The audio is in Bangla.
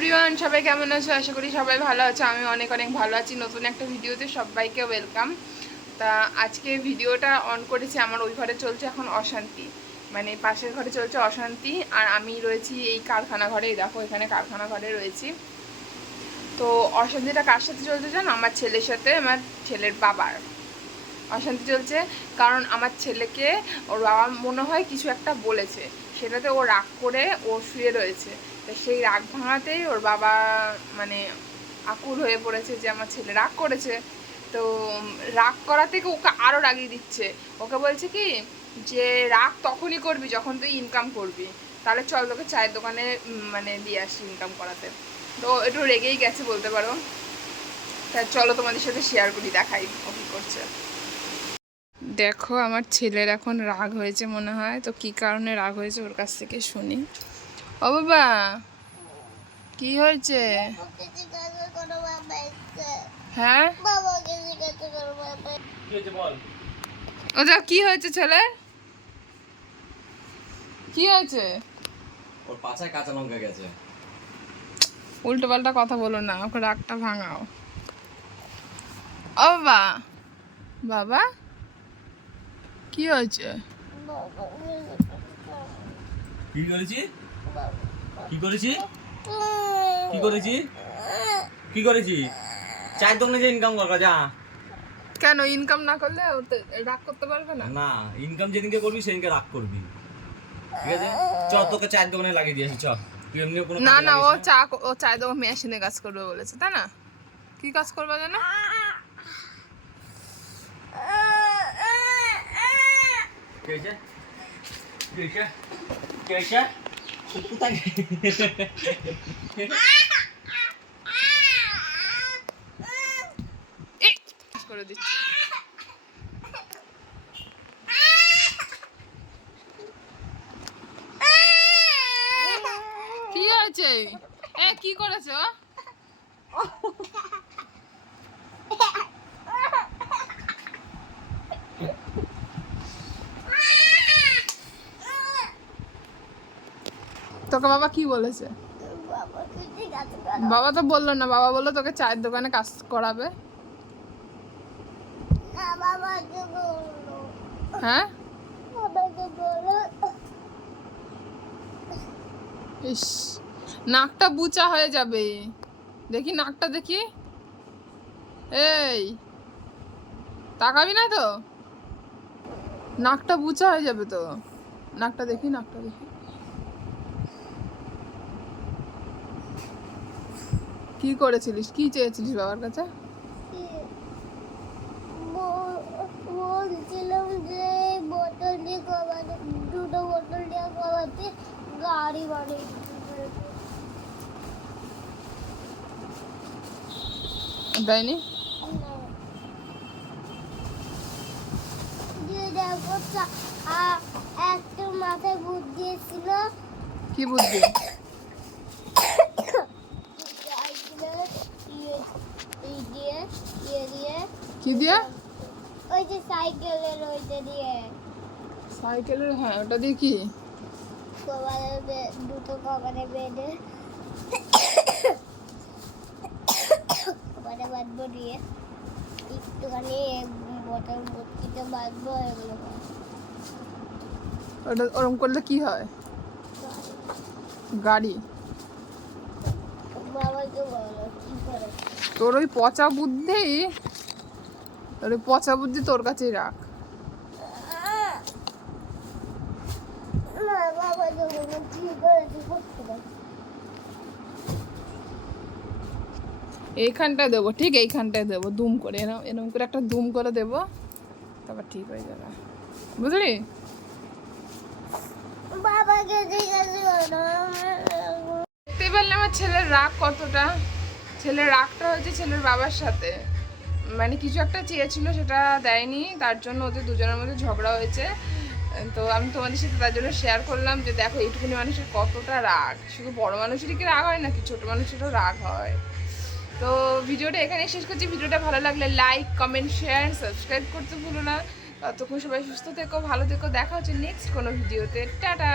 এভরিওয়ান, সবাই কেমন আছো? আশা করি সবাই ভালো আছো। আমি অনেক অনেক ভালো আছি। নতুন একটা ভিডিওতে সবাইকে ওয়েলকাম। তা আজকে ভিডিওটা অন করেছি, আমার ওই ঘরে চলছে এখন অশান্তি, মানে পাশের ঘরে চলছে অশান্তি, আর আমি রয়েছি এই কারখানা ঘরে। দেখো এখানে কারখানা ঘরে রয়েছি। তো অশান্তিটা কার সাথে চলছে জানো? আমার ছেলের সাথে, আমার ছেলের বাবার অশান্তি চলছে। কারণ আমার ছেলেকে ওর বাবা মনে হয় কিছু একটা বলেছে, সেটাতে ও রাগ করে ও শুয়ে রয়েছে। তো সেই রাগ ভাঙাতেই ওর বাবা মানে আকুল হয়ে পড়েছে যে আমার ছেলে রাগ করেছে। তো রাগ করা থেকে ওকে আরও রাগিয়ে দিচ্ছে। ওকে বলছে কি যে রাগ তখনই করবি যখন তুই ইনকাম করবি, তাহলে চল তোকে চায়ের দোকানে মানে দিয়ে আসি ইনকাম করাতে। তো একটু রেগেই গেছে বলতে পারো। তা চলো তোমাদের সাথে শেয়ার করি, দেখাই ও কী করছে। দেখো আমার ছেলের এখন রাগ হয়েছে মনে হয়। তো কি কারণে রাগ হয়েছে ওর কাছ থেকে শুনি। ও বাবা, কি হয়েছে? হ্যাঁ ওটা কি হয়েছে ছেলে? কি হয়েছে? ওর পাছায় কাঁচা লঙ্কা গেছে। উল্টো পাল্টা কথা বলো না, ওকে রাগটা ভাঙাও। ও বাবা, বাবা কি হয়েছে? কি করেছি? কি করেছি? কি করেছি? কি করেছি? চায়ের দোকানে যে ইনকাম কর যা। কেন ইনকাম না করলে ও রাগ করতে পারবে না? না, ইনকাম যেদিনকে করবি সেদিনকে রাগ করবি, ঠিক আছে? চ তোকে চায়ের দোকানে লাগিয়ে দিয়েছি, চ। তুই এমনি কোনো না না, ও চায় তো মেশিনে কাজ করবে বলেছে, তাই না? কি কাজ করবে জানো? কেছে কেছে কেছে কোথায় করে দিচ্ছি। কি হয়েছে? কি করেছো? তোকে বাবা কি বলেছে? বাবা তো বললো না, বাবা বললো তোকে চায়ের দোকানে কাজ করাবে। হ্যাঁ ইস, নাকটা বুচা হয়ে যাবে। দেখি নাকটা দেখি। এই তাকাবি না তো, নাকটা বুচা হয়ে যাবে তো। নাকটা দেখি, নাকটা দেখি। কি করেছিলিস? কি চেয়েছিলিস বাবার কাছে? বলছিলাম যে বোতল দিয়ে খাওয়াতে, দুটো বোতল দিয়ে খাওয়াতে গাড়ি বানিয়ে দেয়নি? দেখো একটা মাথায় বুদ্ধি এসেছিল। কি বুদ্ধি? কি দিয়ে? ওই যে সাইকেলের ওইটা দিয়ে। সাইকেলের? হ্যাঁ, ওটা দিয়ে কি? দুটো কভারে বেঁধে কভারে বাঁধবো, দিয়ে একটুখানি বোতল ভর্তিতে বাঁধবো। এগুলো ওটা ওরম করলে কি হয়? গাড়ি? বাবাকে বলো কি করে। তোর ওই পচা বুদ্ধি, তোর ওই পচা বুদ্ধি তোর কাছেই রাখ। না বাবা যখন ঠিক করেছি করতে পারি। এইখানটায় দেবো, ঠিক এইখানটায় দেবো দুম করে, এরম এরম করে একটা দুম করে দেবো, তারপর ঠিক হয়ে যাবে, বুঝলি? বাবাকে জিজ্ঞাসা করো। দেখতে পারলে আমার ছেলের রাগ কতটা। ছেলের রাগটা হয়েছে ছেলের বাবার সাথে, মানে কিছু একটা চেয়েছিল সেটা দেয়নি, তার জন্য ওদের দুজনের মধ্যে ঝগড়া হয়েছে। তো আমি তোমাদের সাথে তার জন্য শেয়ার করলাম যে দেখো এইটুকুনি মানুষের কতটা রাগ। শুধু বড় মানুষেরই কি রাগ হয় নাকি, ছোট মানুষেরও রাগ হয়। তো ভিডিওটা এখানে শেষ করছি। ভিডিওটা ভালো লাগলে লাইক, কমেন্ট, শেয়ার, সাবস্ক্রাইব করতে ভুলো না। ততক্ষণ সবাই সুস্থ থেকো, ভালো থেকো। দেখা হচ্ছে নেক্সট কোনো ভিডিওতে। টাটা।